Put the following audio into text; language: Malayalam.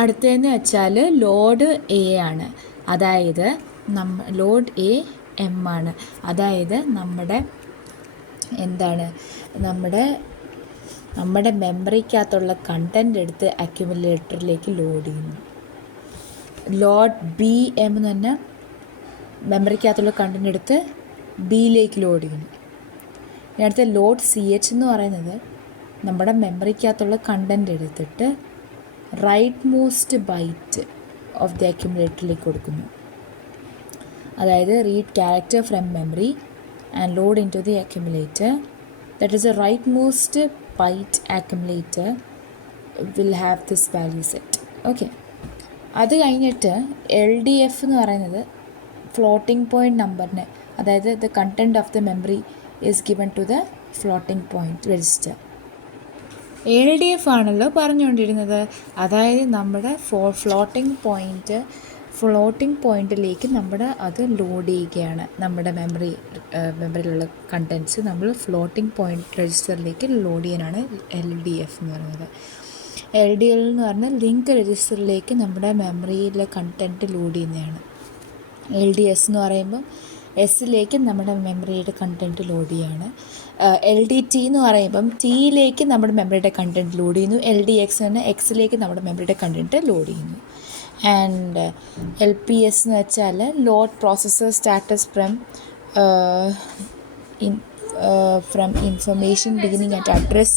അടുത്തതെന്ന് വെച്ചാൽ ലോഡ് എ ആണ്. അതായത് ലോഡ് എ എം ആണ്. അതായത് നമ്മുടെ മെമ്മറിക്കകത്തുള്ള കണ്ടൻറ് എടുത്ത് അക്യുമുലേറ്ററിലേക്ക് ലോഡ് ചെയ്യുന്നു. ലോഡ് ബി എം എന്ന് പറഞ്ഞാൽ മെമ്മറിക്കകത്തുള്ള കണ്ടൻറ് എടുത്ത് ബിയിലേക്ക് ലോഡ് ചെയ്യുന്നു. ഇനി അടുത്ത ലോഡ് സി എച്ച് എന്ന് പറയുന്നത് നമ്മുടെ മെമ്മറിക്കകത്തുള്ള കണ്ടൻറ് എടുത്തിട്ട് right most byte of the അക്യുമുലേറ്ററിലേക്ക് കൊടുക്കുന്നു. അതായത് read character from memory and load into the accumulator. That is a right most byte accumulator will have this value set. Okay, അത് കഴിഞ്ഞിട്ട് എൽ ഡി എഫ് എന്ന് പറയുന്നത് ഫ്ലോട്ടിംഗ് പോയിൻറ്റ് നമ്പറിന്, അതായത് the content of the memory is given to the floating point register. L D F ആണല്ലോ പറഞ്ഞുകൊണ്ടിരുന്നത്. അതായത് നമ്മുടെ ഫ്ലോട്ടിംഗ് പോയിൻറ്റിലേക്ക് അത് ലോഡ് ചെയ്യുകയാണ്. നമ്മുടെ മെമ്മറിയിലുള്ള കണ്ടൻറ്റ്സ് നമ്മൾ ഫ്ലോട്ടിംഗ് പോയിൻറ്റ് രജിസ്റ്ററിലേക്ക് ലോഡ് ചെയ്യാനാണ് എൽ ഡി എഫ് എന്ന് പറയുന്നത്. എൽ ഡി എൽ എന്ന് പറഞ്ഞാൽ ലിങ്ക് രജിസ്റ്ററിലേക്ക് നമ്മുടെ മെമ്മറിയിലെ കണ്ടൻറ്റ് ലോഡ് ചെയ്യുന്നതാണ്. എൽ ഡി എസ് എന്ന് പറയുമ്പോൾ എസ്സിലേക്ക് നമ്മുടെ മെമ്മറിയുടെ കണ്ടൻറ്റ് ലോഡ് ചെയ്യുകയാണ്. എൽ ഡി ടി എന്ന് പറയുമ്പം ടിയിലേക്ക് നമ്മുടെ മെമ്മറിയുടെ കണ്ടൻറ്റ് ലോഡ് ചെയ്യുന്നു. എൽ ഡി എക്സ് എന്ന് പറഞ്ഞാൽ എക്സിലേക്ക് നമ്മുടെ മെമ്മറിയുടെ കണ്ടൻറ്റ് ലോഡ് ചെയ്യുന്നു. ആൻഡ് എൽ പി എസ് എന്ന് വെച്ചാൽ load processor status from information beginning at address